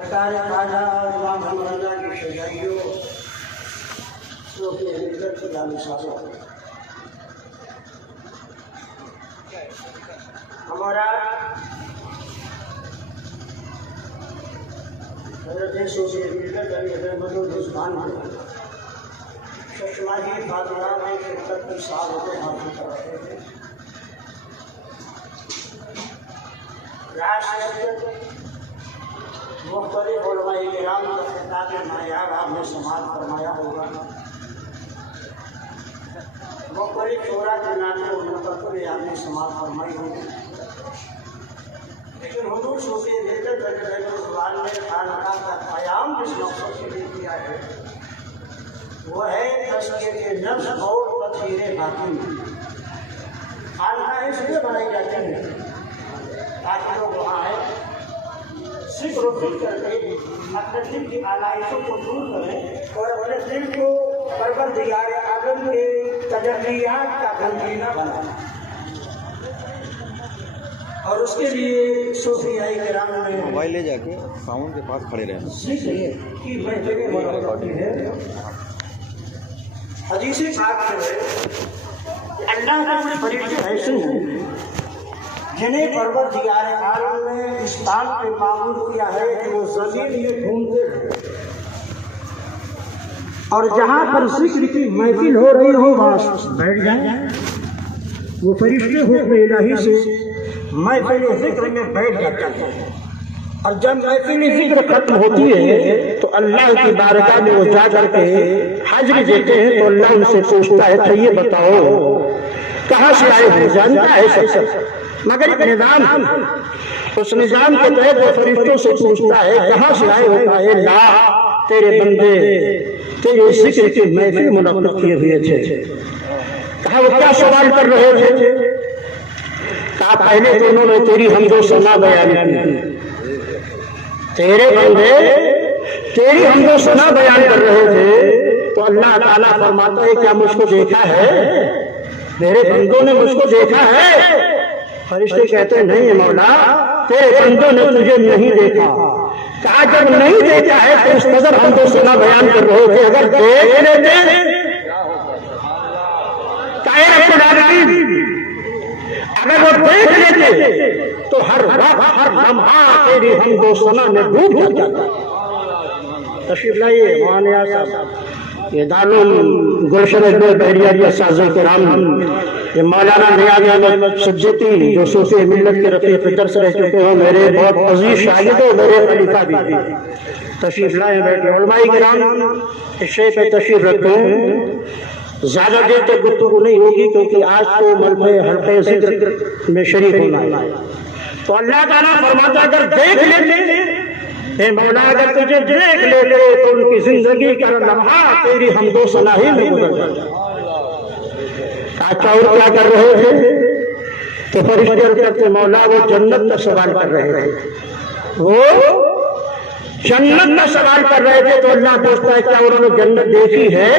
سرکار خواجہ امام احمد رضا کی شجائیوں صوفی حضرت خدا مثالوں ہمارا حضرت صوفی حضرت علی احمد الرضوان ششماہی فاطمہ میں 71 سال ہو گئے حاصل کر رہے تھے. مختلف علماء کرام کا خطاب نایاب آپ نے سماعت فرمایا ہوگا. مختلف شعراء کے نام پر منتقل آپ نے سماعت فرمائی ہوگی. لیکن حضور صوفی حضرت علی الرضوان نے خانقاہ کا قیام جس مقصد کے لیے کیا ہے وہ ہے تزکیہ نفس اور تطہیر باطن. خانقاہ اس لیے بنائی جاتی ہیں تاکہ لوگ وہاں آئے ذکر و فکر کر کے اپنے دل کی آلائشوں کو دور کریں اور اپنے دل کو پروردگار عالم کے تجلیات کا گنجینہ بنائیں. اور اس کے لیے صوفیاء کرام نے موبائل لے جا کے ساؤنڈ کے پاس کھڑے رہنا. ذکر کی محفلیں منعقد ہوتی ہے. حدیث پاک میں ہے اللہ کے کچھ فرشتے ایسے ہیں جنہیں پروردگار عالم نے اس بات پہ معمول کیا ہے کہ وہ زمین میں گھومتے ہیں اور جہاں پر ذکر کی محفل ہو رہی ہو وہاں بیٹھ جائیں. وہ فرشتے حکم الہی سے محفل ذکر میں بیٹھ جاتے ہیں اور جب محفل ذکر ختم ہوتی ہے تو اللہ کی بارگاہ میں وہ جا کر کے حاضری دیتے ہیں تو اللہ ان سے پوچھتا ہے تو یہ بتاؤ کہاں سے آئے ہو؟ جانتا ہے سب مگر ایک نظام اس نظام کے تحت وہ فرشتوں سے پوچھتا ہے کہاں سے آئے ہوتا ہے؟ اللہ تیرے بندے تیرے ذکر کی محفل منعقد کیے ہوئے تھے. کہا وہ کیا سوال کر رہے تھے؟ کہا پہلے تو انہوں نے تیری حمد و ثنا بیان کی. تیرے بندے تیری حمد و ثنا بیان کر رہے تھے تو اللہ تعالیٰ فرماتا ہے کیا مجھ کو دیکھا ہے؟ میرے بندوں نے مجھ کو دیکھا ہے؟ فرشتے کہتے ہیں نہیں مولا تیرے بندوں نے تجھے نہیں دیکھا. کہا جب نہیں دیکھا ہے تو اس قدر حمد و ثنا بیان کر رہے تھے اگر دیکھ لیتے اگر وہ دیکھ لیتے تو ہر وقت ہر لمحہ تیری حمد و ثنا میں ڈوب جاتا. تشریف لائیے مولانا صاحب یہ دارالعلوم گلشن بحریہ ساز کرام یہ مولانا نیاز احمد صدیقی جو صوفی ملت کے رفیق درس رہ چکے ہیں میرے بہت عزیز شاگرد و میرے خلیفہ بھی. تشریف لائیں بیٹھے. علماء کرام اس شے پہ تشریف رکھیں. زیادہ دیر تک گفتگو نہیں ہوگی کیونکہ آج تو ملبے حلقے ذکر میں شریک ہونا ہے. تو اللہ تعالیٰ فرماتا اگر دیکھ لیتے اے مولا اگر تجھے دیکھ لیتے تو ان کی زندگی کا لمحہ تیری حمد و ثنا ہی میں گزر جاتا. اچھا اور کیا کر رہے تھے؟ تو فرشتے عرض کرتے مولا وہ جنت کا سوال کر رہے تھے. وہ جنت کا سوال کر رہے تھے تو اللہ پوچھتا ہے کیا انہوں نے جنت دیکھی ہے؟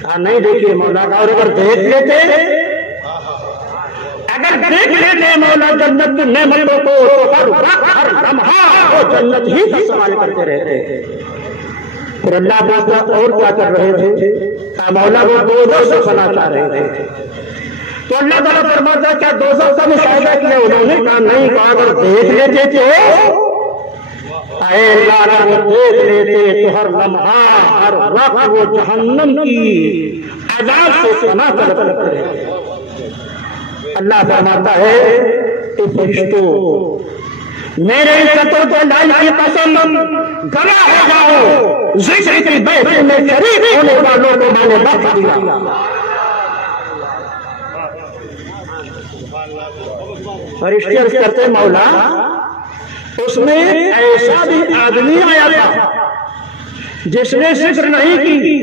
کہا نہیں دیکھی مولا. اور اگر دیکھ لیتے مولا جنت کی نعمتوں کو ہر وقت ہر لمحہ وہ جنت ہی کا سوال کرتے رہتے. پھر اللہ پوچھتا اور کیا کر رہے تھے؟ کہا مولا وہ دوزخ سے پناہ چاہ رہے تھے. تو اللہ تعالیٰ فرماتا کیا دوزخ کا مشاہدہ کیا؟ انہوں نے کہا نہیں. کہا اگر دیکھ لیتے تھے اے اللہ وہ دیکھ لیتے تو ہر لمحہ ہر وقت وہ جہنم کی عذاب سے پناہ طلب کرتے رہتے. اللہ فرماتا ہے کہ فرشتوں میرے عزتوں کے لائن کی قسم گواہ ہو جاؤ ذکر کی محفل میں شریک ہونے والوں کو میں نے بخش دیا. فرشتے عرض کرتے مولا اس میں ایسا بھی آدمی آیا تھا جس نے ذکر نہیں کی,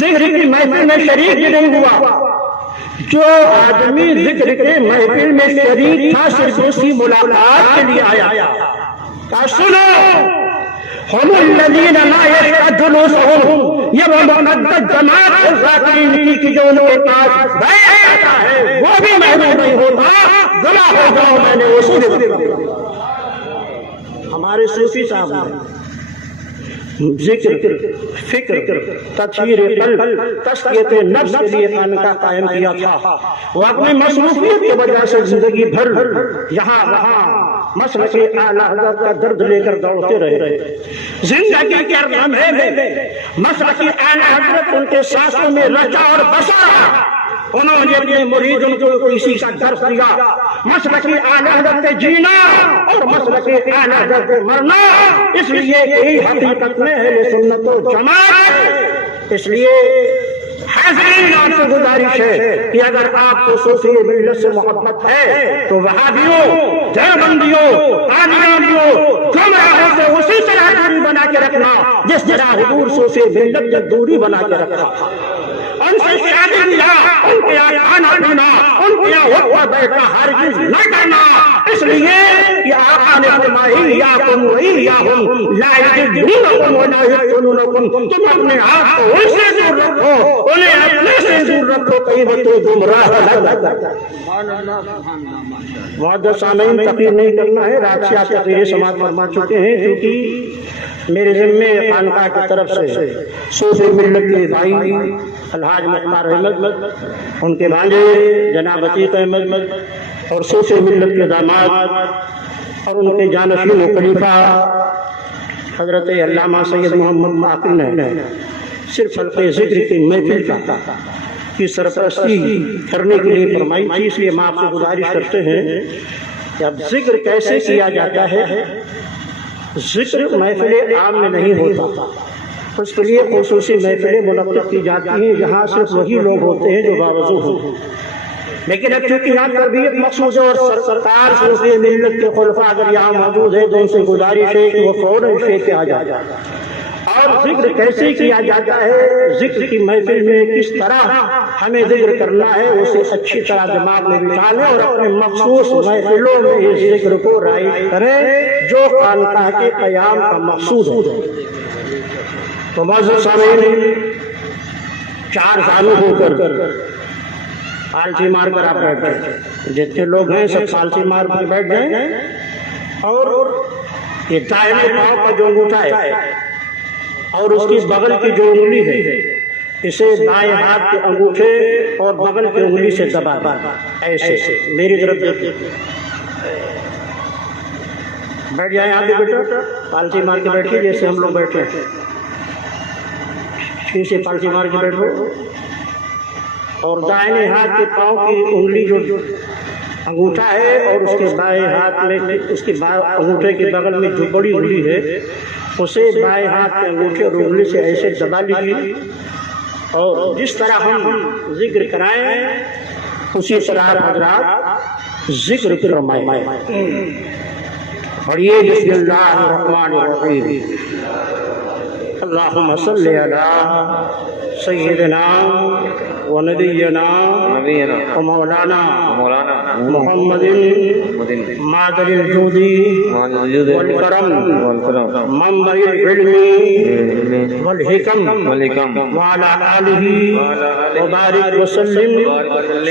ذکر کی محفل میں شریک بھی نہیں ہوا. جو آدمی ذکر کے محفل میں شریک تھا صرف اسی ملاقات کے لیے آیا. سنو ہم الذین لا یشهد جلوسهم یہ وہ مقدس جماعت ہے ذاکرین کی جو ان کے پاس بیٹھتا ہے وہ بھی محروم نہیں ہوتا. گواہ ہو جاؤ میں نے اسی نے ہمارے صوفی صاحب نے ذکر، فکر، تطہیر قلب، تزکیۃ نفس کے لیے خانقاہ قائم کیا تھا۔ وہ اپنی مصروفیت کی وجہ سے زندگی بھر یہاں وہاں مسلک اعلیٰ حضرت کا درد لے کر دوڑتے رہے۔ زندگی کے لمحے میں مسلک اعلیٰ حضرت ان کے سانسوں میں رچا اور بسا۔ انہوں نے اپنے مریدوں کو کسی کا درس دیا، مسلک اعلیٰ حضرت سے جینا اور مسلک اعلیٰ حضرت سے مرنا۔ اس لیے یہی حقیقت میں اہل سنت و جماعت ہے۔ اس لیے حاضرین آپ سے گزارش ہے کہ اگر آپ کو صوفی ملت سے محبت ہے تو وہابیوں، دیوبندیوں، قادیانیوں، گمراہوں سے اسی طرح دوری بنا کے رکھنا جس طرح حضور صوفی ملت سے دوری بنا کے رکھا۔ ان سے شادی بیاہ، ان کے یہاں کھانا پینا، ان کے یہاں اٹھنا بیٹھنا ہرگز نہ کرنا۔ اس لیے کہ آقا نے فرمائی یاکم وایاہم لا یجدونکم ولا یفتنونکم، تم اپنے آپ کو ان سے دور رکھو، انہیں اپنے سے دور رکھو، کہیں وہ تو گمراہ نہ کر۔ معزز سامعین، تقریر نہیں کرنا ہے، رات سے آپ تقریریں سماعت فرما چکے ہیں، کیونکہ میرے ذمے خانقاہ کی طرف سے صوفی ملت کے بھائی الحاج مختار احمد، ان کے بھانجے جناب عتیق احمد اور صوفی ملت کے داماد اور ان کے جانشین و خلیفہ حضرت علامہ سید محمد معقل نے صرف حلقہ ذکر کی محفل کی سرپرستی کرنے کے لیے فرمائی تھی۔ اس لیے ہم آپ سے گزارش کرتے ہیں کہ اب ذکر کیسے کیا جاتا ہے۔ ذکر محفل عام میں نہیں ہوتا، اس کے لیے خصوصی محفلیں منعقد کی جاتی ہیں جہاں صرف وہی لوگ ہوتے ہیں جو باوضو ہوں۔ لیکن اب چونکہ یہاں تربیت مخصوص ہے اور سرکار صوفی ملت کے خلفاء اگر یہاں موجود ہے تو ان سے گزارش ہے کہ وہ فوراً اسٹیج پہ آ جائے۔ اور ذکر کیسے کیا جاتا ہے، ذکر کی محفل میں کس طرح ہمیں ذکر کرنا ہے، اسے اچھی طرح دماغ میں بٹھا لیں اور اپنے مخصوص محفلوں میں اس ذکر کو رائج کریں جو خانقاہ کے قیام کا مقصود ہو۔ تو معزز سامعین، چار زانو ہو کر پالسی مار کر آپ بیٹھ جائیں، جتنے لوگ ہیں سب پالسی مار کر بیٹھ جائیں، اور یہ دائیں پاؤں کا جو انگوٹھا ہے اور اس کی بغل کی جو انگلی ہے اسے بائیں ہاتھ کے انگوٹھے اور بغل کی انگلی سے دبا دیں، ایسے میری طرف دیکھیں، بیٹھ جائیں آپ بھی بیٹا، پالسی مار کے بیٹھیے جیسے ہم لوگ بیٹھے ہیں، اسے پالسی مار کے بیٹھو اور دائیں ہاتھ کے پاؤں کی انگلی جو انگوٹھا ہے اور اس کے بائیں ہاتھ میں اس کے انگوٹھے کے بغل میں جو بڑی انگلی ہے اسے بائیں ہاتھ کے انگوٹھے اور انگلی سے ایسے دبا لیجیے اور جس طرح ہم ذکر کرائیں اسی طرح حضرات ذکر فرمائیں۔ پڑھیے بسم اللہ الرحمن الرحیم، اللہم صلی علی سیدنا و نبینا و مولانا محمد مادر الجود والکرم منبع العلم والحکم وعلى آلہ وبارک وسلم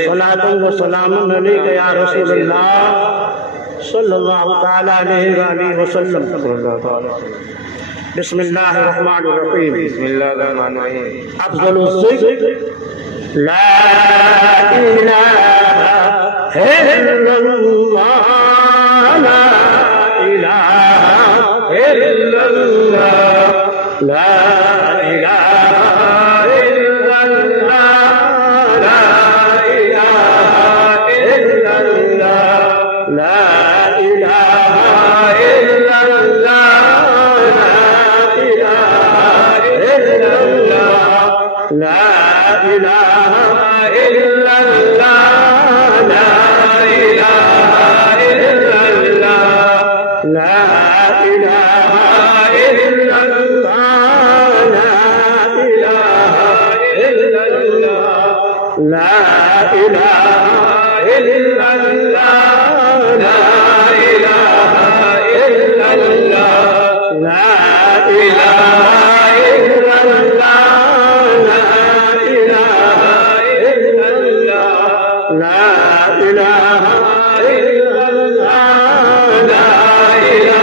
صلاة و سلام علیک یا رسول اللہ صلی اللہ تعالی علیہ وآلہ وسلم۔ بسم اللہ الرحمن الرحیم، بسم اللہ الرحمن الرحیم، افضل الذکر لا الہ الا اللہ، لا الہ الا اللہ، لا الہ الا اللہ، لا الہ الا اللہ، لا الہ الا اللہ، لا الہ الا اللہ، لا الہ الا اللہ، لا الہ الا اللہ، لا الہ الا اللہ، لا الہ الا اللہ، لا الہ الا اللہ، لا الہ الا اللہ، لا الہ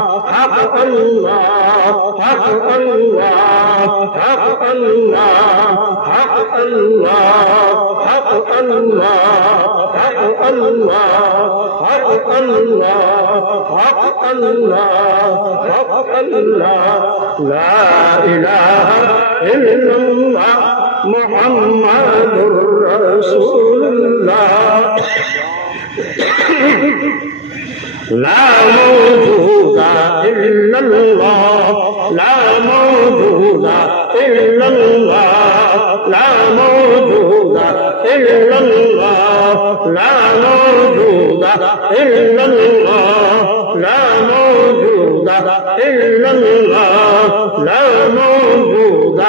حق اللہ حق اللہ حق اللہ حق اللہ حق اللہ حق اللہ حق اللہ حق اللہ حق اللہ لا الہ الا اللہ محمد رسول اللہ لا موجود إلا الله لا موجود إلا الله لا موجود إلا الله لا موجود إلا الله لا موجود إلا الله لا موجود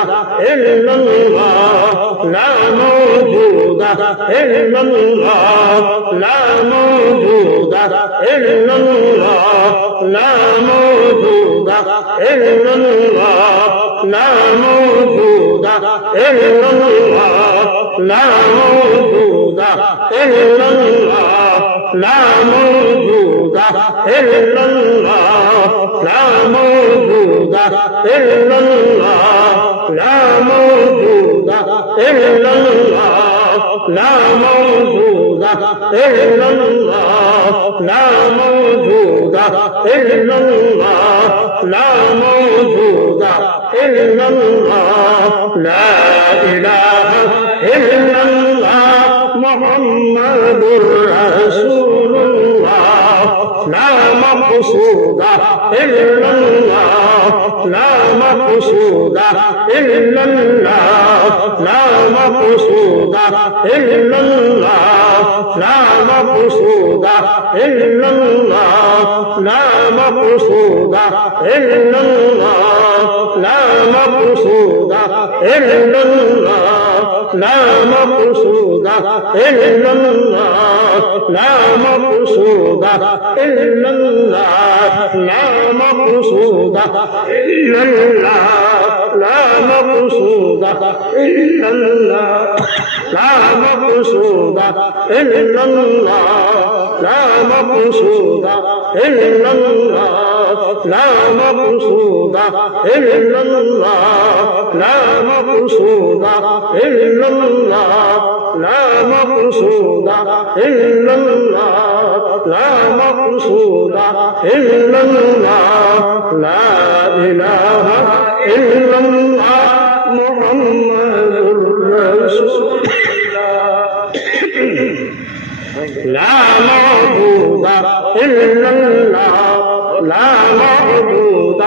إلا الله لا موجود إلا الله لا موجود إلا الله لا موجود إلا الله لا موجود إلا الله لا موجود إلا الله لا موجود إلا الله لا موجود إلا الله لا موجود إلا الله لا موجود إلا الله لا موجود إلا الله لا موجود إلا الله لا إله إلا الله محمد رسول الله لا مقصود إلا الله لا مقصود إلا الله لا مقصود إلا الله لا مقصود إلا الله لا مقصود إلا الله لا مقصود إلا الله لا مقصود إلا الله لا مقصود إلا الله لا مقصود إلا الله لا مقصود إلا الله لا مقصود إلا الله لا مقصود إلا الله لا مقصود إلا الله لا مقصود إلا الله لا مقصود إلا الله لا مقصود إلا الله لا إله إلا الله محمد رسول لا معبود إلا الله لا معبود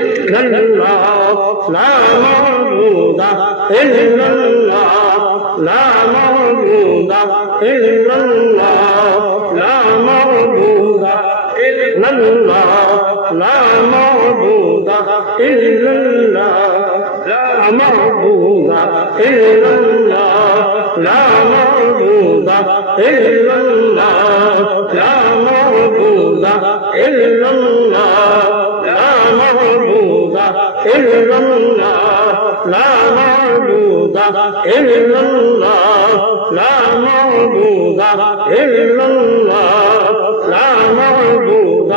إلا الله لا معبود إلا الله لا معبود إلا الله لا معبود إلا الله لا معبود إلا الله لا معبود إلا الله لا معبود إلا الله لا معبود إلا الله لا معبود إلا الله لا معبود إلا الله لا معبود إلا الله لا معبود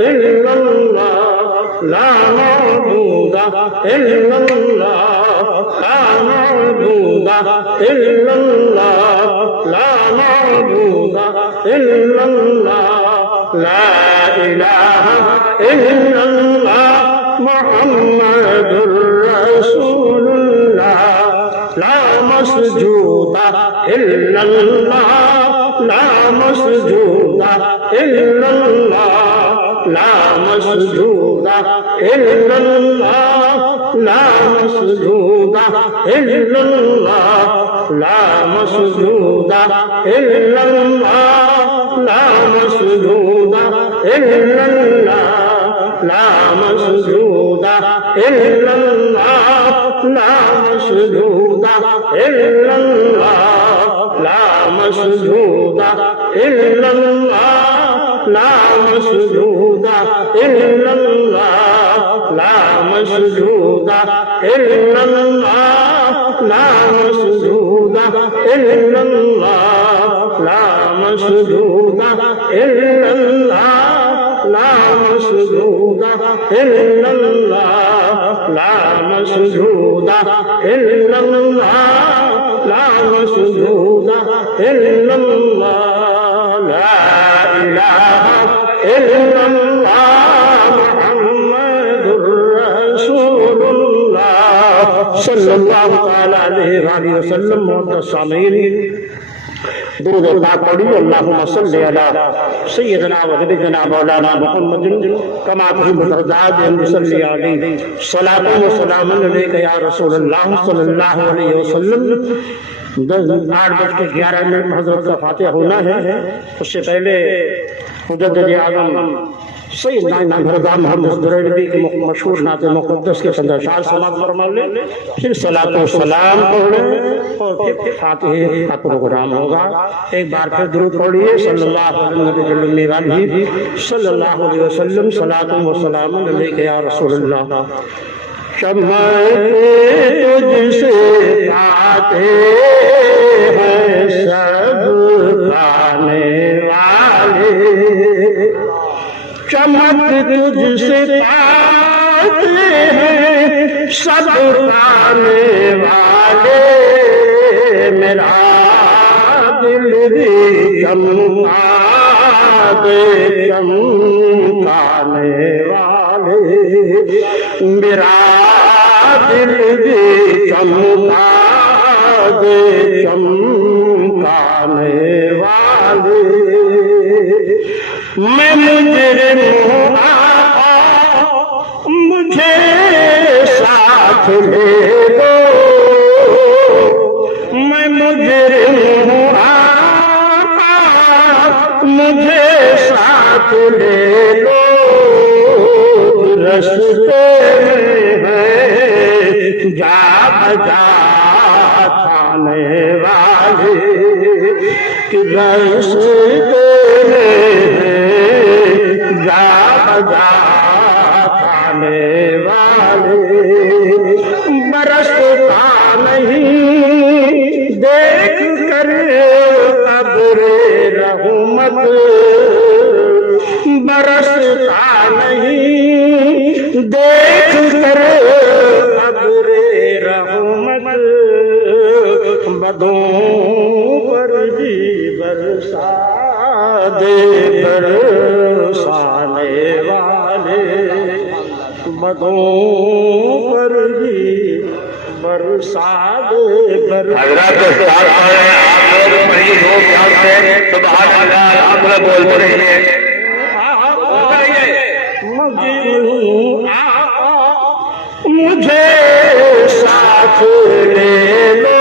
إلا الله لا معبود إلا الله لا معبود إلا الله لا معبود إلا الله لا إله إلا الله محمد رسول الله لا مسجود إلا الله لا مسجود إلا الله لا مسجود إلا الله لا مسجود إلا الله لا مسجود إلا الله لا مسجود إلا الله لا مسجود إلا الله لا مسجود إلا الله لا مسجود إلا الله لا مسجود إلا الله لا مسجود إلا الله لا مسجود إلا الله لا مسجود إلا الله لا مسجود إلا الله لا مسجود إلا الله لا مسجود إلا الله لا إله إلا الله محمد رسول الله صلی اللہ تعالی علیہ وآلہ وسلم. معزز سامعین، درود پاک پڑھیے. اللہم صلی علی سیدنا و حبیبنا مولانا محمد کما تحب وترضى ان صلی علیہ صلاۃ و سلام علیک یا رسول اللہ صلی اللہ علیہ وسلم. 8:11 میں حضرت کا فاتحہ ہونا ہے. اس سے پہلے مجدد اعظم سیدنا امام رضا محمد بریلوی کے مشہور نعت مقدس کے چند اشعار سماعت فرما لیں، پھر صلاۃ و سلام پڑھیں اور پھر فاتحہ کا پروگرام ہوگا. ایک بار پھر درود پڑھیے. صلی اللہ علیہ صلی اللہ علیہ وسلم. صلاۃ و سلام علیک یا رسول اللہ. شمع تجھ سے پاتے ہیں سب پانے والے، چمک تجھ سے پاتے ہیں سب پانے والے، میرا دل بھی چمکا دے چمکانے والے، میرا دل بھی چمکا دے چمکانے والے. میں مجرم ہوں آقا مجھے ساتھ لے لو، میں مجرم ہوں آقا مجھے ساتھ لے لو، رستے میں جا بجا کھانے والے، رستے جا بجا کھانے والے، برستا نہیں دیکھ کر قبر رحمت، برستا نہیں دیکھ کر قبر رحمت، بدوں پر بھی برسا دے برسانے والے، بدوں پر بھی برسا دے حضرات استاد ہیں، آپ لوگ بڑی دو پیار سے سبحان اللہ آپ لوگ بولتے رہیے. مجھے ساتھ لے لو،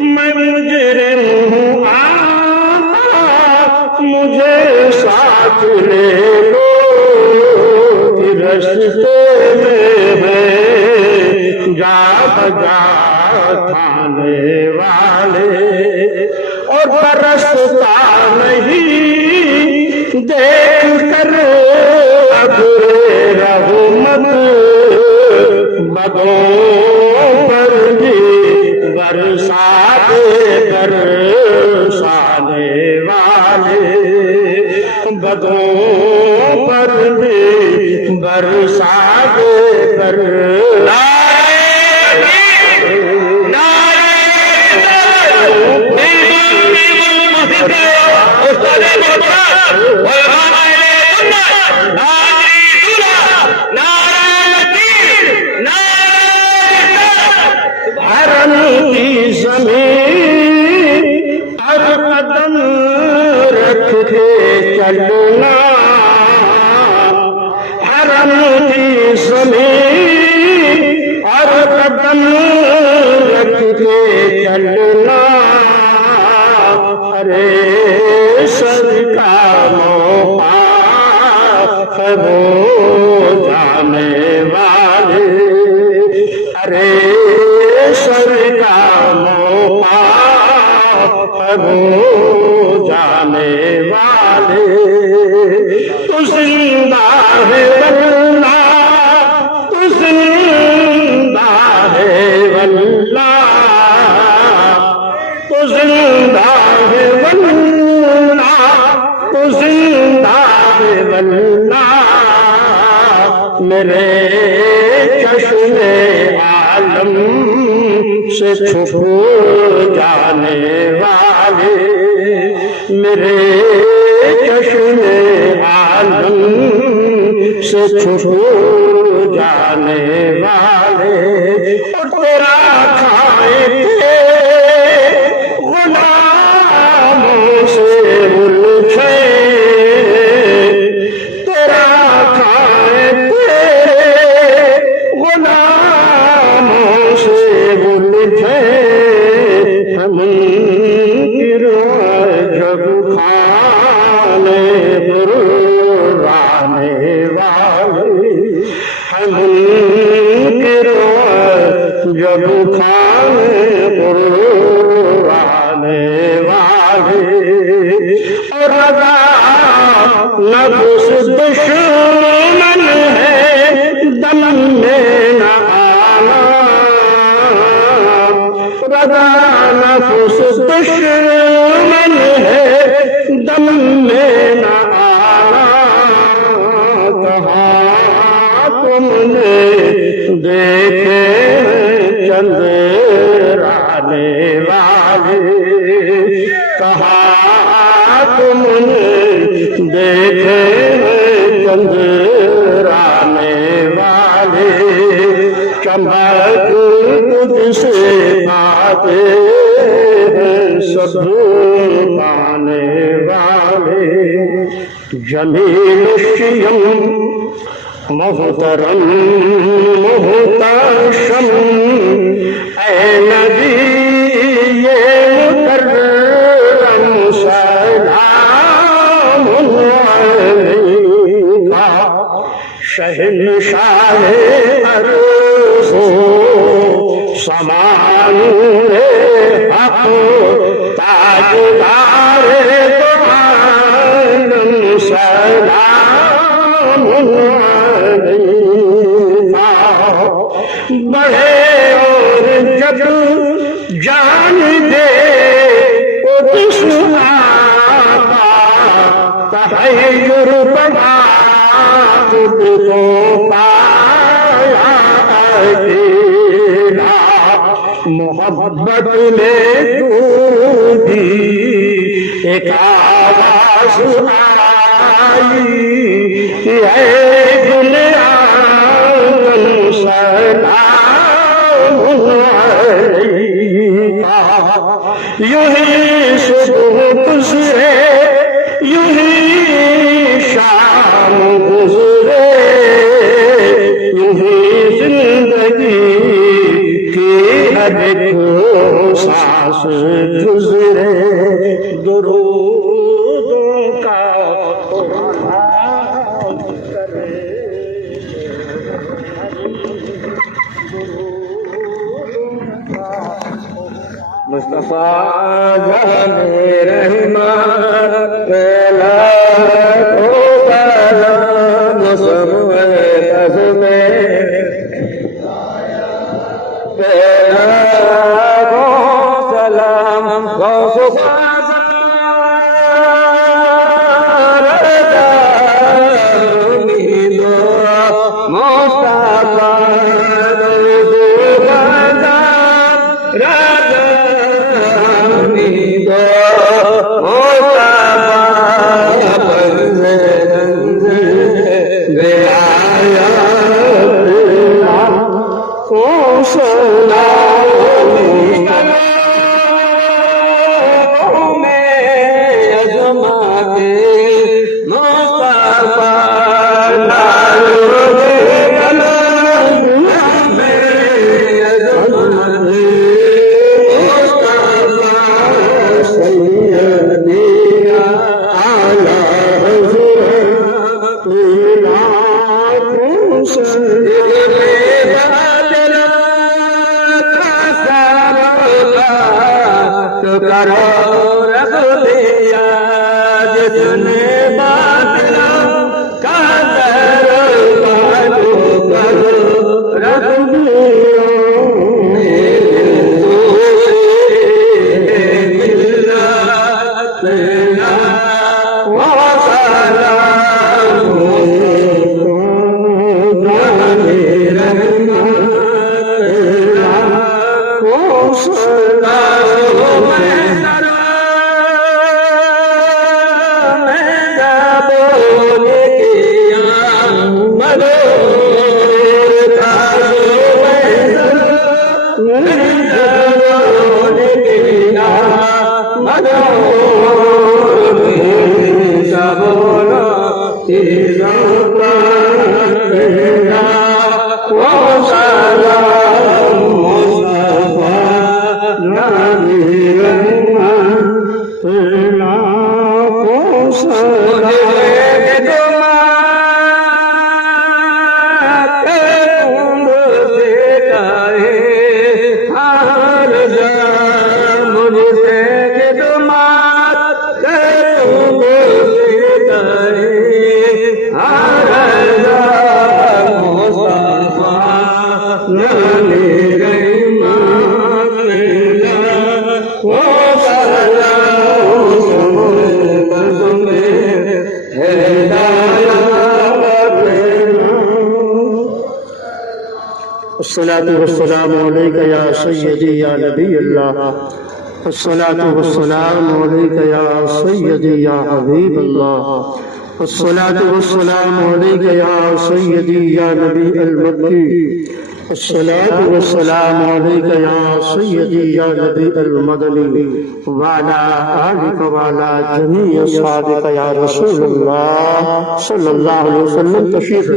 میں مجرم ہوں آقا مجھے ساتھ لے لو، رستے میں ہے جا بجا کھانے والے، اور برستا نہیں دیکھ کر قبر رحمت، بدوں پر بھی برسا دے برسانے والے، بدوں پر بھی برسا دے برسانے حرم کی زمین ہر قدم رکھ کے چلنا، حرم کی زمین ہر قدم رکھ کے چلنا، ارے سب کا موقع ہو جانے والے، ارے سر کا موقع ہو جانے والے، تو زندہ ہے واللہ، تو زندہ ہے واللہ، چشم عالم سے چھپ جانے والے، میرے چشم عالم سے چھپ جانے والے، اور تیرا کھائے تھے غلاموں سے الجھے، تیرا کھائے تھے غلاموں سے الجھے، ہم منکر جب کھانے برانے والے، ہم منکر جب کھانے برانے والے، اور رضا نفس دشمن ہے دم میں نہ آنا، رضا نفس دشمن ہے دم میں نہ آنا، کہاں تم نے دیکھے چندرانے والے، کہاں تم نے دیکھے چندرانے والے، چمک تجھ سے پاتے ہیں سب پانے والے، جمیل الشیم محترم محتشم، اے نبی مکرم سلام علیکہ، شہنشاہ ارض و سمان حق، تاجدار دو عالم سلام علیکہ، بڑھے اور جب جان دے قدس آقا، تحیر بڑھا خود کو پایا اکیلا، محبت میں تو بھی ایک آواز آئی، اے گل آنگن سلام علیکہ، یوں ہی صبح گزرے یوں ہی شام گزرے، یوں ہی زندگی کی ہر ایک سانس گزرے، درودوں کا قرآن کرے، مصطفیٰ جانے رحمان پہلا کو کلام سمعت میں، پہلا کو سلام غوث الصلاة والسلام عليك يا سيدي يا نبي الله. الصلاة والسلام عليك يا سيدي يا حبيب الله. الصلاة والسلام عليك يا سيدي يا نبي المكي. الصلاة والسلام عليك يا سيدي يا نبي المدني وعلى آلك وعلى جميع أصحابك يا رسول الله صلى الله عليه وسلم. تشريف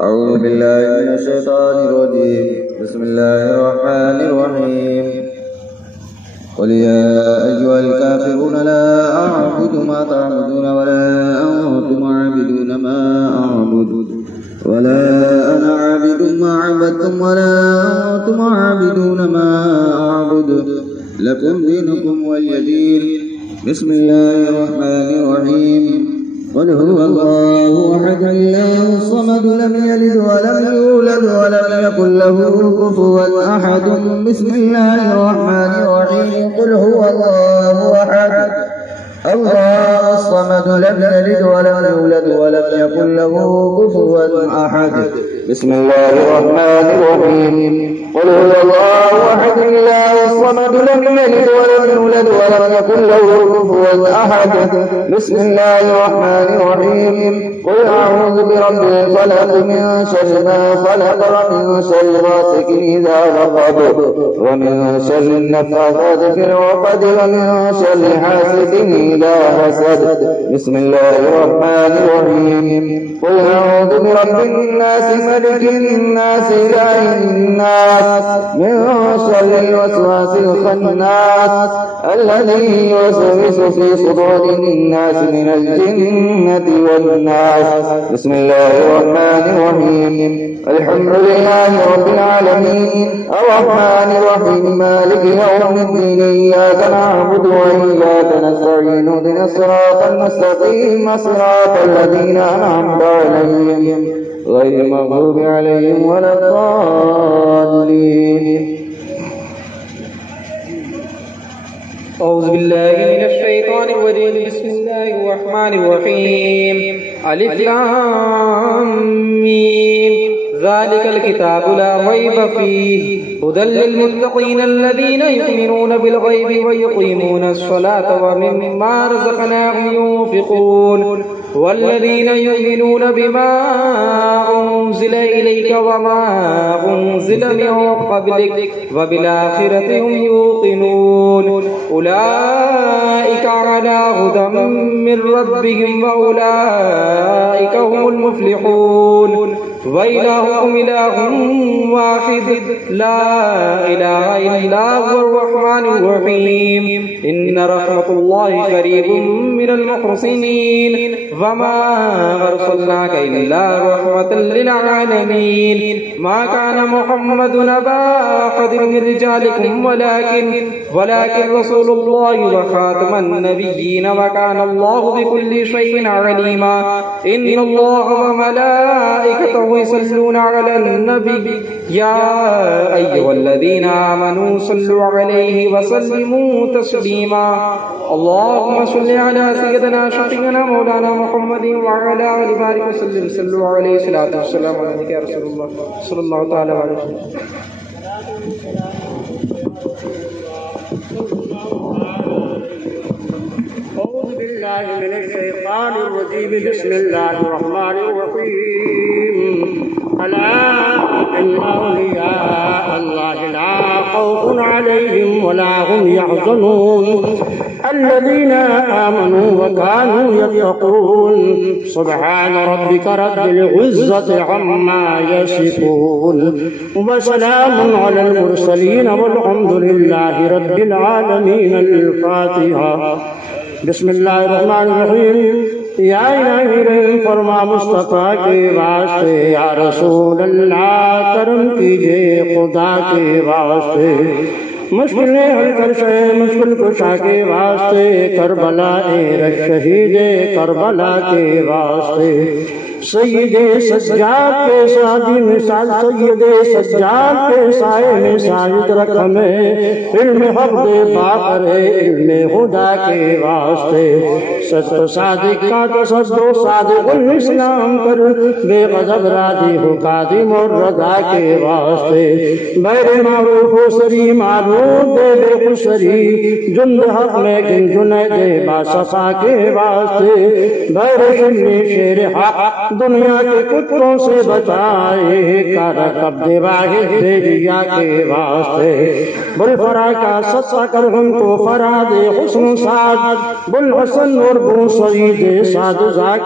أعوذ بالله من الشيطان الرجيم. بسم الله الرحمن الرحيم. قل يا أيها الكافرون لا أعبد ما تعبدون ولا أنتم عابدون ما أعبد ولا أنا عابد ما عبدتم ولا أنتم عابدون ما أعبد لكم دينكم ولي دين. بسم الله الرحمن الرحيم. قل هو الله أحد الله الصمد لم يلد ولم يولد ولم يكن له كفوا أحد. بسم الله الرحمن الرحيم. قل هو الله أحد الله الصمد لم يلد ولم يولد ولم يكن له كفوا أحد. بسم الله الرحمن الرحيم. قل هو الله أحد الله الصمد لم يلد ولم يولد ولم يكن له كفوا أحد. بسم الله الرحمن الرحيم. قل أعوذ برب الفلق من شر ما خلق ومن شر غاسق إذا وقب ومن شر النفاثات في العقد ومن شر حاسد إذا حسد. بسم الله الرحمن الرحيم. قل أعوذ برب الناس ملك الناس إله الناس من شر الوسواس الخناس الذي يوسوس في صدور الناس من الجنة والناس. بسم الله الرحمن الرحيم. الحمد لله رب العالمين الرحمن الرحيم مالك يوم الدين. إياك نعبد وإياك نستعين اهدنا الصراط المستقيم صراط الذين أنعمت عليهم غير المغضوب عليهم ولا الضالين. أعوذ بالله من الشيطان الرجيم. بسم الله الرحمن الرحيم. ألف لام ميم. ذلك الكتاب لا ريب فيه هدى للمتقين الذين يؤمنون بالغيب ويقيمون الصلاة ومما رزقناهم ينفقون والذين يؤمنون بما أنزل إليك وما أنزل من قبلك وبالآخرة هم يوقنون أولئك على هدى من ربهم وأولئك هم المفلحون. وإلهكم إله واحد لا إله إلا هو الرحمن الرحيم. إن رحمة الله قريب من المحسنين وما أرسلناك إلا رحمة للعالمين. ما كان محمد أبا أحد من رجالكم ولكن رسول الله وخاتم النبيين وكان الله بكل شيء عليما. إن الله وملائكته يصلون على النبي يا أيها الذين آمنوا صلوا عليه وسلموا تسليما. اللهم صل على سيدنا شفيعنا مولانا محمد وعلى آله بارك وسلم. صلوا عليه صلاة والسلام عليك يا رسول الله صلى الله تعالى عليه وسلم. بالله من الشيطان الرجيم بسم الله الرحمن الرحيم ألا إن أولياء الله لا خوف عليهم ولا هم يحزنون الذين آمنوا وكانوا يتقون سبحان ربك رب العزة عما يصفون وسلام على المرسلين والحمد لله رب العالمين. الفاتحة. بسم اللہ الرحمن الرحیم. یا الہی رحم فرما مصطفیٰ کے واسطے، یا رسول اللہ کرم کیجئے خدا کے واسطے، مشکلیں حل کر شے مشکل کشا کے واسطے، کربلا رش شہید کربلا کے واسطے، سید سجاد کے سادی مثال، سید سجاد کے سائے میں ساجد رکھ ہمیں، علم حق دے باقر علم خدا کے واسطے، سچ صادق کا تصدق صادق الاسلام کر، بے غضب راضی ہو قادم اور رضا کے واسطے، بیر معروف و سری معروف دے بے خسری، جند حق میں گن جنید باصفا کے واسطے، بیر شنی شیر حق دنیا کے کتوں سے بچائے، کر قبض واحد دیا کے واسطے، بل فرا کا سچا کر ہم کو فراد حسن سعد، بل حسن اور بو سعید سعد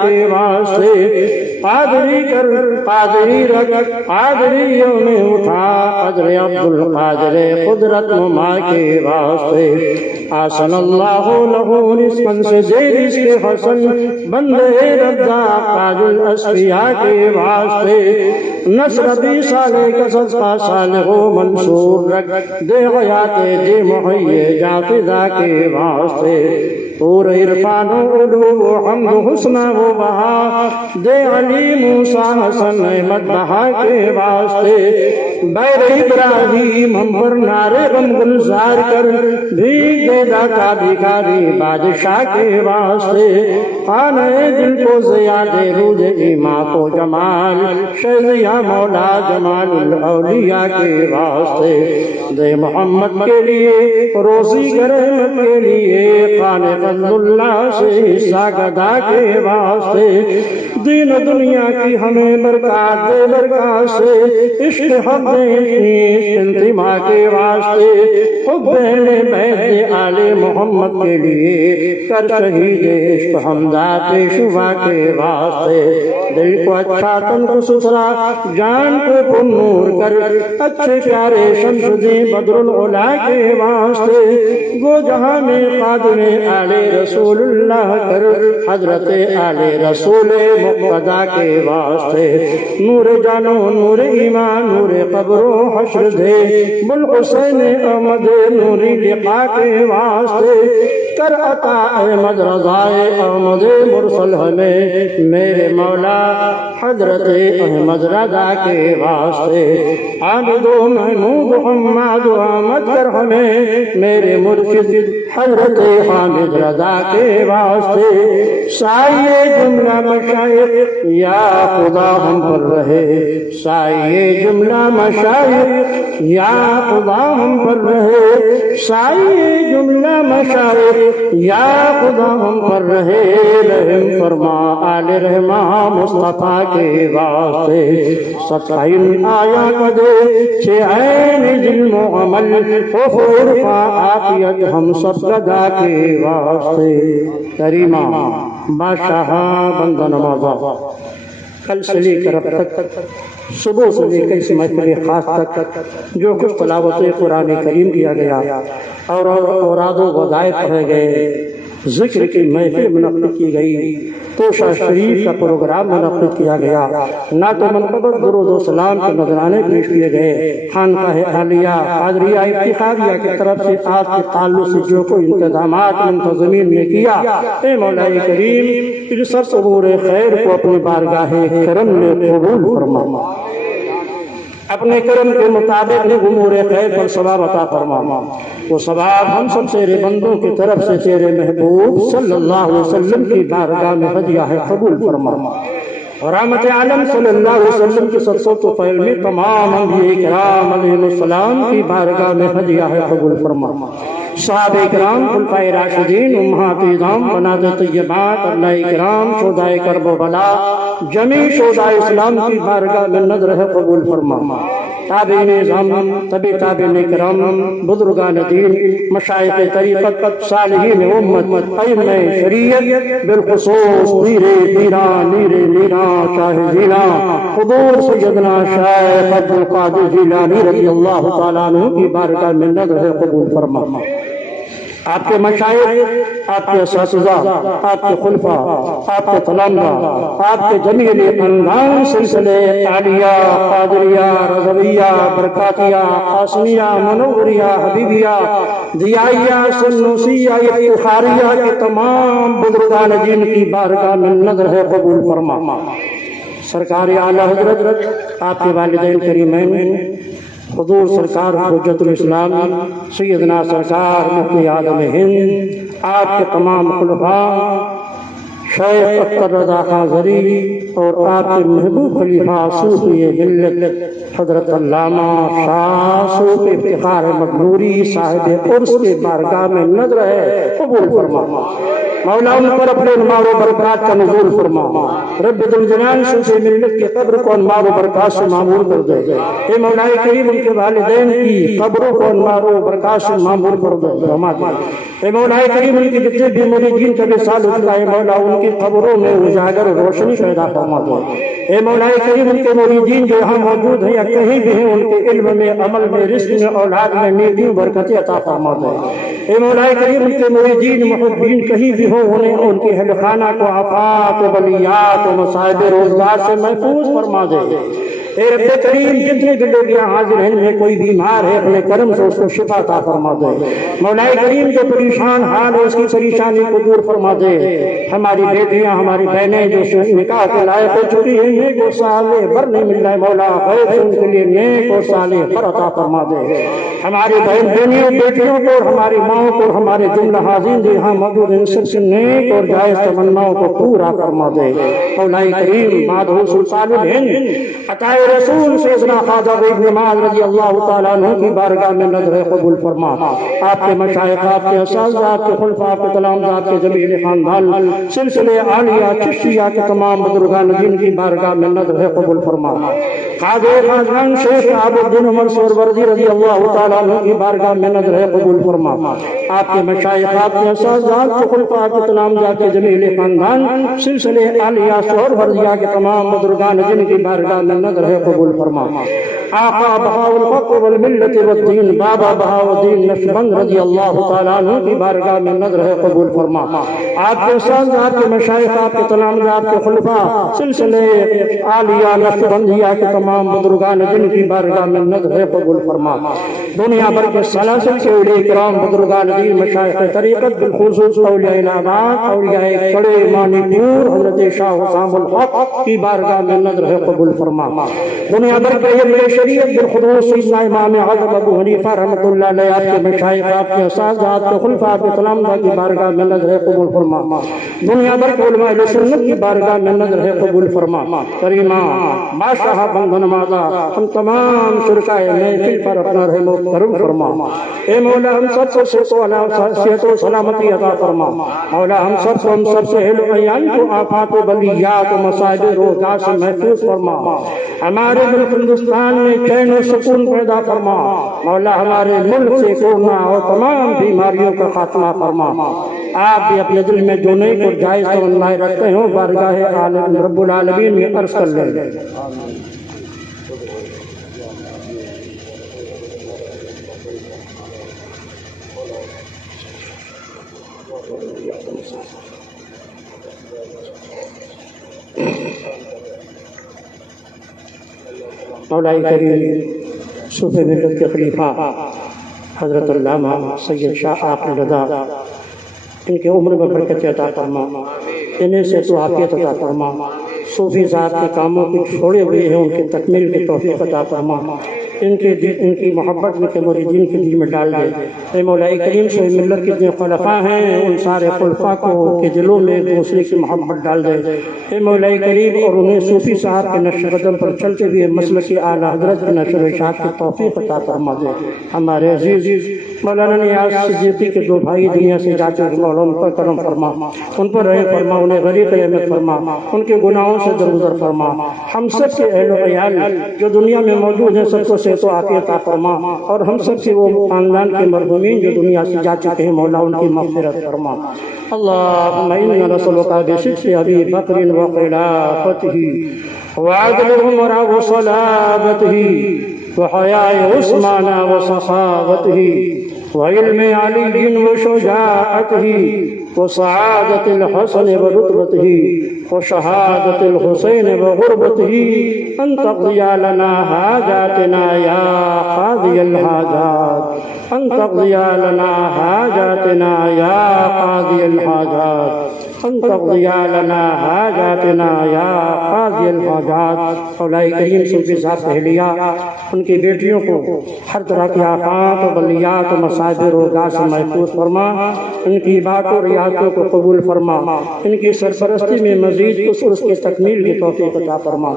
کے واسطے، قادری کر قادری رکھ قادریوں میں اٹھا قدر عبد القادر قدرت نما کے واسطے، آسن اللہ لہو رزقاً سے زیر اس کے حسن، بندے رضا قاج الاسفیاء کے واسطے، نصر بھی صالح کا صدقہ صالح و منصور رکھ دے حیات دے محیے جا فضا کے واسطے، اور عرفان و علو و حمد و حسنہ و بہا دے علی موسیٰ حسن احمد بہا کے واسطے، بیر ابراہیم ہم پر نعرے غم گلزار کر بھیگ دے داتا بھیکاری بادشاہ کے واسطے، خانہ دل کو زیاد روج ایمان کو جمال شیخ مولا جمال الاولیاء کے واسطے، دے محمد کے لیے روزی کرم کے لیے خانہ فضل اللہ سے حصہ گدا کے واسطے، دین دنیا کی ہمیں برکات دے برکات سے، عشق حق دے انتما کے واسطے، حب اہل بیت آل محمد کے لیے کر شہید عشق حمدات شفا کے واسطے، دل کو اچھا تن کو ستھرا جان کو پر نور کر، اچھے پیارے شمس دیں بدر العلا کے واسطے، گو جہاں میں قادر آل رسول اللہ کر، حضرت آل رسول مقتدا کے واسطے، نور جانو نور ایمان نور قبر و حشر دے، بل حسین احمد نوری لقا کے واسطے، کر عطا احمد رضائے احمد مرسل ہمیں میرے مولا حضرت احمد رضا کے واسطے، عابد و محمود حماد و احمد کر ہمیں میرے مرشد حضرت حامد رضا کے واسطے، سائے جملہ مشائخ یا خدا ہم پر رہے، سائے جملہ مشائخ یا خدا ہم پر رہے، سائے جملہ مشائخ یا خدا ہم پر رہے، رحم فرما آل رحمہ مصطفیٰ کے واسطے، ستائن آیا قدے چھے عین ظلم و عمل فخور فآفیت ہم سب گدا کے واسطے، کریمہ بادشاہ بندہ نمازہ، کل سے لے کر اب تک صبح سے لے کر اس محفل خاص تک جو کچھ تلاوت قرآن کریم کیا گیا اور اوراد و وظائف پڑھے گئے، ذکر کی محفل منعقد کی گئی، توشہ شریف کا پروگرام منعقد کیا گیا، نعت منقبت درود و سلام کے نذرانے پیش کیے گئے، خانقاہ عالیہ قادریہ اتحادیہ کی طرف سے آج کے تعلق سے جو کوئی انتظامات منتظمین نے کیا، اے مولا کریم اس سب امور خیر کو اپنی بارگاہ کرم میں قبول فرما، اپنے کرم کے مطابق امور خیر پر ثواب عطا فرما، وہ ثواب ہم سب تیرے بندوں کی طرف سے تیرے محبوب صلی اللہ علیہ وسلم کی بارگاہ میں ہدیہ ہے قبول فرما، اور رحمت عالم صلی اللہ علیہ وسلم کی صدقۃ و فیض میں تمام انبیاء کرام علیہ السلام کی بارگاہ میں ہدیہ ہے قبول فرما، صحابہ کرام، خلفائے راشدین، امہات اعظام، بنات طیبات، اللہ کرام، شہدائے کرب و بلا، جمیع شہدائے اسلام کی بارگاہ میں نظر ہے قبول فرما۔ تابعین اعظام، تبع تابعین کرام، بزرگان دین، مشائخ طریقت، صالحین امت، ائمہ شریعت، بالخصوص پیر پیران، نیر نیران، شاہ زینا، حضور سیدنا شیخ عبدالقادر جیلانی رضی اللہ تعالیٰ عنہ کی بارگاہ میں نظر ہے قبول فرما۔ آپ کے مشائخ، آپ کے اساتذہ، آپ کے خلفاء، آپ کے تلامذہ، آپ کے جمیع خاندان سلسلے عالیہ، قادریہ، رضویہ، برکاتیہ، قاسمیہ، منوریہ، حبیبیہ، ضیائیہ، سنوسیہ، افتخاریہ کے تمام بزرگان دین کی بارگاہ میں نظر ہے قبول فرما۔ سرکار اعلیٰ حضرت، آپ کے والدین کریمین، حضور سرکار حجت الاسلام سیدنا سرکار مفتی عالم ہند، آپ کے تمام خلفاء، شیخ اختر رضا خان زری اور آپ کے محبوب خلیفہ صوفی ملت حضرت علامہ شاہ صوفی افتخار مقبوری صاحب عرس کے بارگاہ میں نظر ہے قبول فرما۔ مولا ان پر اپنے انوار و برکات کا نزول فرما۔ رب ذوالجلال صوفی ملت کی قبر کو انوار و برکات سے معمور کر دے۔ اے مولا کریم ان کے والدین کی قبروں کو انوار و برکات سے معمور کر دے۔ اے مولا کریم ان کی جتنے بھی مریدین کا وصال ہوتا ہے مولا ان کی قبروں میں اجاگر روشنی پیدا فرما دے۔ اے مولا کریم ان کے مریدین جو یہاں موجود ہیں یا کہیں بھی ہیں ان کے علم میں، عمل میں، رزق میں، اولاد میں نیکی برکتیں عطا فرما دے۔ اے مولا کریم ان کے مریدین محبین کہیں بھی ہوں انہیں ان کے اہل خانہ کو آفات و بلیات و مصائب روزگار سے محفوظ فرما دے۔ اے رب کریم جتنے بھی لوگ یہاں حاضر ہیں میں کوئی بیمار ہے اپنے کرم سے اس کو شفا عطا فرما دے۔ مولا کریم جو پریشان حال ہے اس کی پریشانی کو دور فرما دے۔ ہماری بیٹیاں، ہماری بہنیں جو نکاح کے لائق ہو چکی ہیں نیک و صالح بر نہیں مل رہا ہے مولا غیب سے ان کے لیے نیک و صالح بر عطا فرما دے۔ ہماری بہن بہنیوں، بیٹیوں کو اور ہماری ماں کو اور ہمارے جملہ حاضرین جو یہاں موجود ہیں سب سے نیک اور جائز تمناؤں کو پورا فرما دے۔ مولا کریم مادھو سلطان الہند عطائے رسول سیدنا خواجہ ابن معاذ رضی اللہ تعالیٰ عنہ کی بارگاہ میں نظر قبول فرما۔ آپ کے مشائخ، آپ کے اساتذہ، آپ کے خلفاء، آپ کے تلامذہ، آپ کے جمیع خاندان سلسلے عالیہ چشتیہ کے تمام بزرگان دین کی بارگاہ میں نظر قبول فرما۔ قاضی خاجان شیخ عبد الدین عمر سہروردی رضی اللہ تعالیٰ عنہ کی بارگاہ میں نظر قبول فرما۔ آپ کے مشائخ، آپ کے اساتذہ، آپ کے خلفاء، آپ کے تلامذہ، آپ کے جمیع خاندان سلسلے عالیہ سہروردیہ کے تمام بزرگان دین کی بارگاہ میں نظر قبول فرما۔ آقا بہاء الحق والملت والدین بابا بہاء الدین نقشبند رضی اللہ تعالیٰ عنہ کی بارگاہ میں نظر قبول فرما۔ آپ کے اساتذہ، آپ کے مشائخ، آپ کے تلامذہ، آپ کے خلفاء سلسلے عالیہ نقشبندیہ کے تمام بزرگان دین کی بارگاہ میں نظر قبول فرما۔ دنیا بھر کے سلاسل کے اولیاء کرام، بزرگان دین، مشائخ طریقت، بالخصوص اولیاء الہ آباد، اولیاء کڑے مانی پور، حضرت شاہ حسام الحق کی بارگاہ میں نظر قبول فرما۔ دنیا بھر کے علماء شریعت بالخصوص سیدنا امام اعظم ابو حنیفہ رحمۃ اللہ علیہ، آپ کے مشائخ، آپ کے اساتذہ، آپ کے خلفاء، آپ کے تلامذہ کی بارگاہ میں نظر قبول فرما۔ دنیا بھر کے علماء اہل سنت کی بارگاہ میں نظر قبول فرما۔ کریمہ بادشاہ بند نمازہ ہم تمام شرکائے محفل پر اپنا رحم و کرم فرما۔ اے مولا ہم سب کو صحت و سلامتی عطا فرما۔ مولا ہم سب سے اہل و عیال کو آفات و بلیات و مصائب روزگار سے محفوظ فرما۔ ہمارے ملک ہندوستان میں چین و سکون پیدا فرما۔ مولا ہمارے ملک سے کورونا اور تمام بیماریوں کا خاتمہ فرما۔ آپ بھی اپنے دل میں جو نیک اور جائز تمنائیں رکھتے ہوں بارگاہ عالم رب العالمین میں عرض کر لیں۔ مولا کریم صوفی ملت کے خلیفہ حضرت علامہ سید شاہ آقل رضا ان کے عمر میں برکت عطا فرما، انہیں سے تو عافیت عطا فرما۔ صوفی ذات کے کاموں کو چھوڑے ہوئے ہیں ان کی تکمیل کی توفیق عطا فرما۔ ان کی محبت ان کے مریدین کے دل میں ڈال دے۔ اے مولا کریم سے ملت کے جتنے خلفاء ہیں ان سارے خلفاء کو کے دلوں میں ایک دوسرے کی محبت ڈال دے۔ اے مولا کریم اور انہیں صوفی صاحب کے نقش قدم پر چلتے ہوئے مسلک اعلی حضرت کی نشر و اشاعت کی توفیق عطا فرما دے۔ ہمارے عزیز مولانا نیاز صدیقی کے دو بھائی دنیا سے جا چکے، مولا ان پر کرم فرما، ان پر رحم فرما، انہیں غریق رحمت فرما، ان کے گناہوں سے درگزر فرما۔ ہم سب کے اہل و عیال جو دنیا میں موجود ہیں سب کو صحت و عافیت عطا فرما، اور ہم سب کے وہ خاندان کے مرحومین جو دنیا سے جا چکے ہیں مولا ان کی مغفرت فرما۔ اللہم انا نسألک بصدق ابی بکر وخلافته وعدل عمر وصلابته وحياء عثمان وسخاوته وعلم علي وشجاعته وسعادة الحسن ورتبته وشهادة الحسين وغربته أن تقضي لنا حاجاتنا يا قاضي الحاجات، أن تقضي لنا حاجاتنا يا قاضي الحاجات، أن تقضي لنا حاجاتنا يا قاضي الحاجات۔ مولا کریم صوفی صاحب اہلیہ ان کی بیٹیوں کو ہر طرح کی آفات و بلیات و مصائب روزگار سے محفوظ فرما، ان کی باتوں ریاضتوں کو قبول فرما، ان کی سرپرستی میں مزید اس کی تکمیل کی توفیق عطا فرما۔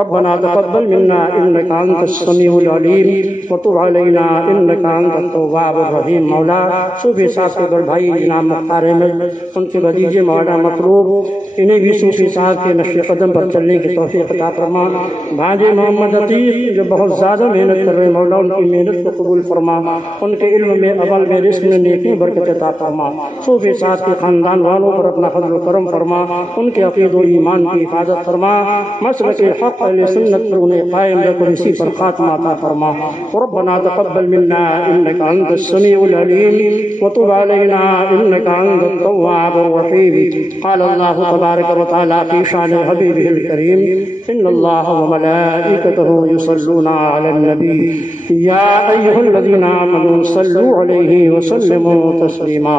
ربنا تقبل منا انك انت السميع العليم وتب علينا انك انت التواب الرحیم۔ مولا صوفی صاحب کے بڑے بھائی جناب مختار احمد، ان کے بھتیجے مولانا مطلوب، انہیں بھی صوفی صاحب کے نقش قدم پر چلنے کی توفیق عطا فرما۔ بھانجے محمد عتیق جو بہت زیادہ محنت کر رہے ہیں مولا ان کی محنت کو قبول فرما، ان کے علم میں عمل میں رزق میں نیکی برکت عطا فرما۔ صوفی صاحب کے خاندان والوں پر اپنا فضل و کرم فرما، ان کے عقید و ایمان کی حفاظت فرما، مسلک حق اہل سنت پر انہیں قائم رکھ اور اسی پر خاتمہ عطا فرما۔ ربنا تقبل منا انك انت السميع العليم وتب علينا انك انت التواب الرحيم۔ قال الله تبارك وتعالى في شان حبيبه الكريم ان الله وملائكته يصلون على النبي يا ايها الذين امنوا صلوا عليه وسلموا تسليما۔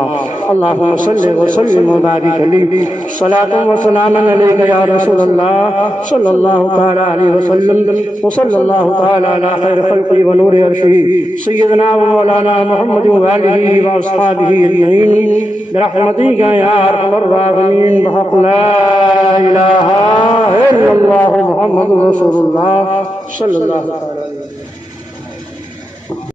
اللهم صل وسلم وبارك عليه، صلاة وسلاما عليك يا رسول الله صلى الله تعالى عليه وسلم، وصلى الله تعالى على خير خلقه ونور عرشه سيدنا ومولانا محمد وآله وأصحابه أجمعين برحمتك يا أرحم الراحمين، بحق لا إله إلا الله محمد رسول الله صلى الله عليه وسلم۔